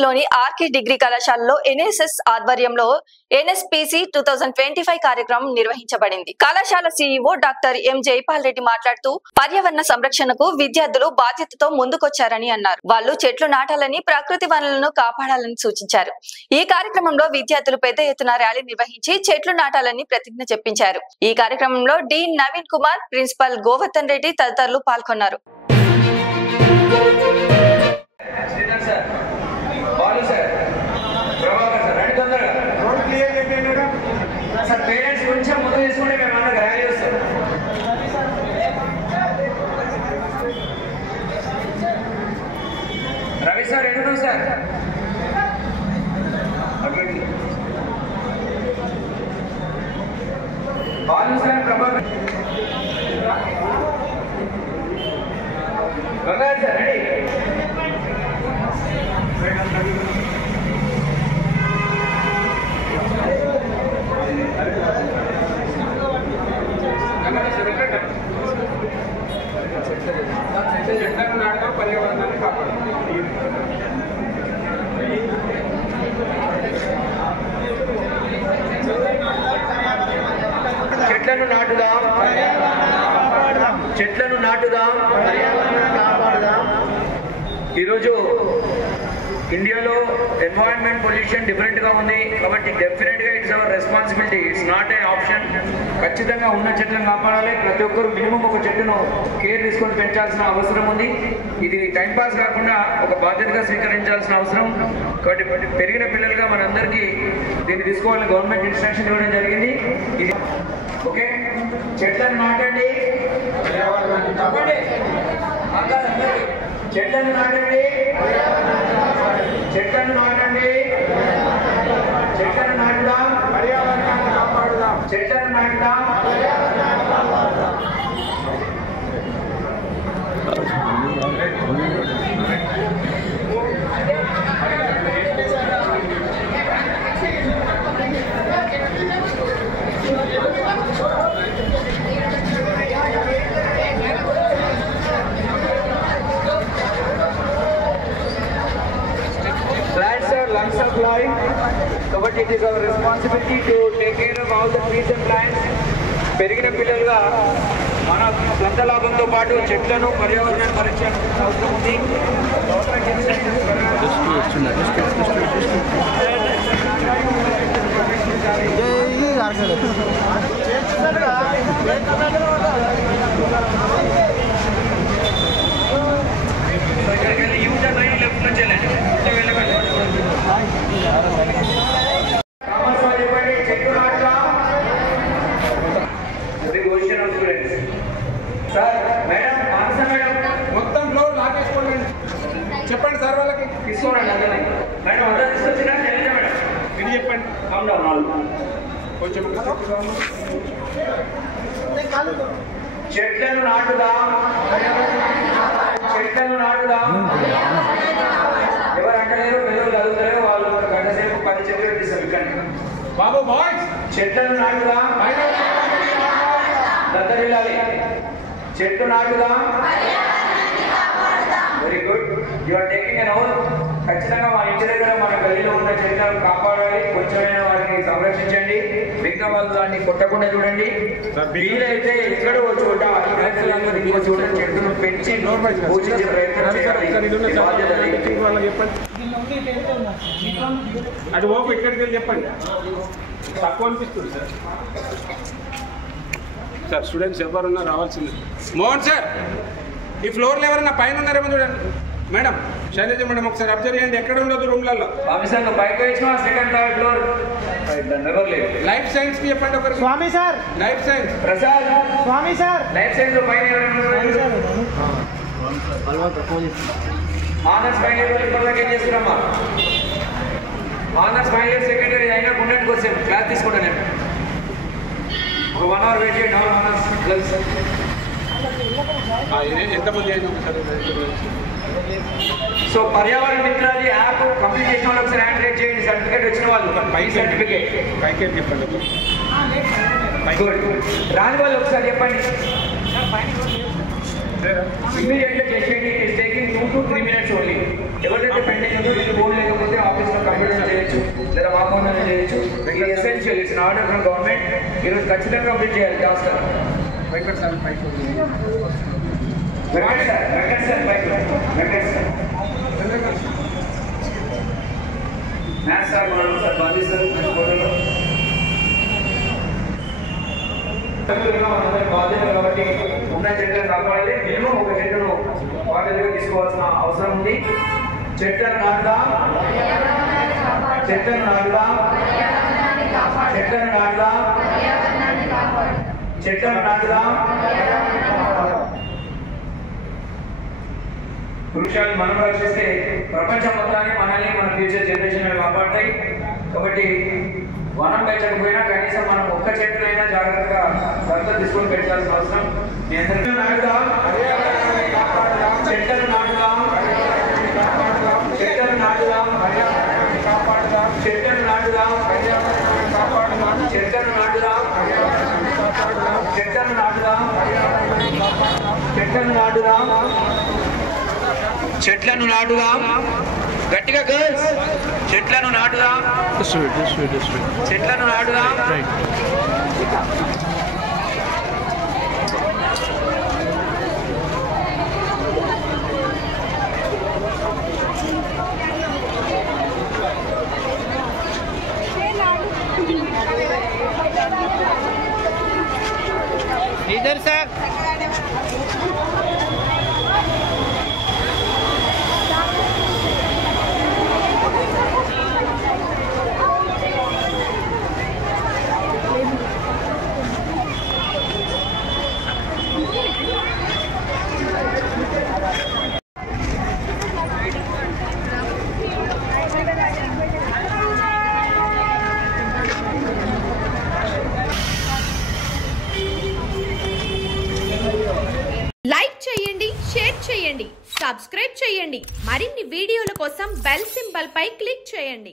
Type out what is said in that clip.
తిరుపతిలోని RK degree కళాశాలలో NSS ఆధ్వర్యంలో ఎన్ఎస్పిసి 2025 కార్యక్రమం నిర్వహించబడింది. కళాశాల CEO doctor M Jaipal Reddy మాట్లాడుతూ పర్యావరణ సంరక్షణకు విద్యార్థులు బాధ్యతతో ముందుకొచ్చారని అన్నారు. వాళ్ళు చెట్లు నాటాలని, ప్రకృతి వనరులను కాపాడాలని సూచించారు. ఈ కార్యక్రమంలో విద్యార్థులు పెద్ద ఎత్తున ర్యాలీ నిర్వహించి చెట్లు నాటాలని ప్రతిజ్ఞ చెప్పించారు. ఈ కార్యక్రమంలో డీన్ నవీన్ కుమార్, ప్రిన్సిపల్ గోవర్ధన్ రెడ్డి తదితరులు పాల్గొన్నారు. పేరెంట్స్ కొంచెం ముందు తీసుకుంటే మేము అన్న ర్యాలీ వస్తాం. రవి సార్ ఎడున్నాం sir Balu sir Prabhakar Gangadhar sir ready. చెట్లను నాటడం, పర్యావరణాన్ని కాపాడడం. చెట్లను నాటుదాం, చెట్లను నాటుదాం, కాపాడుదాం. ఈరోజు ఇండియాలో ఎన్వైరన్మెంట్ పొల్యూషన్ డిఫరెంట్గా ఉంది కాబట్టి డెఫినెట్గా it's our responsibility, it's not a option. ఖచ్చితంగా ఉన్న చెట్లను కాపాడాలి. ప్రతి ఒక్కరు మినిమం ఒక చెట్టును కేర్ తీసుకొని పెంచాల్సిన అవసరం ఉంది. ఇది టైంపాస్ కాకుండా ఒక బాధ్యతగా స్వీకరించాల్సిన అవసరం. కాబట్టి పెరిగిన పిల్లలుగా మనందరికీ దీన్ని తీసుకోవాలని గవర్నమెంట్ ఇన్స్ట్రక్షన్ ఇవ్వడం జరిగింది. ఇది ఓకే, చెట్లను నాటండి, చెట్లను నాటండి, చెట్లను నాటండి, చెట్లను నాటుదాం, పర్యావరణాన్ని కాపాడుదాం, చెట్లను నాటుదాం. Plants are lungs of life, but it is our responsibility to take care of all the trees and plants. పెరిగిన పిల్లలుగా మన సొంత లాభంతో పాటు చెట్లను, పర్యావరణాన్ని పరిరక్షించాల్సిన అవసరం ఉంది. ఇక్కడికి వెళ్ళి యూజ్ అని లెఫ్ట్ నుంచి వెళ్ళండి, వెళ్ళకండి. చెప్పండి, చెట్టు నాటుదాం. సార్ మేడం, మానస మేడం, మొత్తం ఫ్లోర్ లాగేసుకోండి. చెప్పండి సార్ వాళ్ళకి తీసుకోండి. అందరినీ మేడం అందరూ తీసుకొచ్చినా తెలియదు మేడం, ఇది చెప్పండి. కొంచెం చెట్లను నాటుదాం, చెట్లను నాటుదాం. ఎవరు అంటలేరు, పిల్లలు చదువుతారో వాళ్ళు ఒక గంట సేపు 10 చెట్లు పెట్టిస్తాం ఇక్కడ. బాబు బాయ్స్, చెట్లను నాటుదాం, దత్తరిల్లాలి, చెట్టు నాటుదాం. Very good, you are taking an oath. ఖచ్చితంగా మా ఇంటి దగ్గర మన గల్లీలో ఉన్న చెట్లను కాపాడాలి, కొంచెమైనా వాటిని సంరక్షించండి. మిగతా వాళ్ళు దాన్ని కొట్టకుండా చూడండి. వీలైతే ఎక్కడో చోట ఇంకో చోట చెట్టును పెంచి పూజించే ప్రయత్నం చేయాలి. అది ఓపు ఇక్కడికి వెళ్ళి చెప్పండి, తక్కువ అనిపిస్తుంది సార్. సార్ స్టూడెంట్స్ ఎవరున్నా రావాల్సింది. మోహన్ సార్, ఈ ఫ్లోర్లో ఎవరన్నా పైన ఉన్నారేమో చూడండి. మేడం శైలజ మేడం ఒకసారి అబ్జర్వ్ చేయండి, ఎక్కడ ఉండదు రూమ్లలో. పైకి వచ్చిన second third floor life science కి చెప్పండి ఒకరు. స్వామి సార్, లైఫ్ సైన్స్. ప్రసాద్, స్వామి సార్, లైఫ్ సైన్స్ పైన ఆనర్స్ ఫైనల్ ఇయర్ ఇప్పటిదాకా ఏం చేస్తున్నామా? Honours final year second year అయినా గుండెకి వచ్చాను, క్లాస్ తీసుకుంటాను నేను. ఒక 1 hour వెయిట్ చేయండి. ఆనర్స్ గర్ల్స్ ఎంతమంది అయినా ఒకసారి. సో పర్యావరణ మిత్రాలు యాప్ కంప్లీట్ చేసిన వాళ్ళు ఒకసారి హ్యాండ్ రేట్ చేయండి. సర్టిఫికేట్ వచ్చిన వాళ్ళు పై సర్టిఫికేట్ పైకి చెప్పండి. గుడ్, రాని వాళ్ళు ఒకసారి చెప్పండి. ఇమీడియట్గా చేసేది is taking 2 to 3 minutes only. ఎవరైతే పెండింగ్ ఉందో ఇది బోర్డు లేకపోతే ఆఫీస్లో కంప్యూటర్ చేయొచ్చు లేదా మా ఫోన్ చేయొచ్చు. ఇది essential, it's order from government. ఈరోజు ఖచ్చితంగా కంప్లీట్ చేయాలి task. Venkat sir maths sir sir Baji sir బాధ్యత కాబట్టి ఉన్న చెట్లను కాపాడాలి. మినిమం ఒక చెట్టును బాధ్యతగా తీసుకోవాల్సిన అవసరం ఉంది. చెట్లను నాటుదాం, చెట్లను నాటుదాం, చెట్లను నాటుదాం, చెట్లను నాటుదాం. వృక్షాలు మనం రక్షిస్తే ప్రపంచం మొత్తాన్ని మనల్ని మన ఫ్యూచర్ జనరేషన్ కాపాడతాయి. కాబట్టి వనం పెంచకపోయినా కనీసం మనం ఒక్క చెట్టునైనా జాగ్రత్తగా దత్తత తీసుకొని పెంచాల్సిన అవసరం. చెట్లను నాటుదాం, చెట్లను నాటుదాం, చెట్లను నాటుదాం, చెట్లను నాటుదాం, చెట్లను నాటుదాం, చెట్లను నాటుదాం, చెట్లను నాటుదాం, చెట్లను నాటుదాం. గట్టిగా గర్ల్స్, చెట్లను నాటుదాం, చెట్లను నాటుదాం. इधर सर లైక్ చేయండి, షేర్ చేయండి, సబ్స్క్రైబ్ చేయండి. మరిన్ని వీడియోల కోసం బెల్ సింబల్ పై క్లిక్ చేయండి.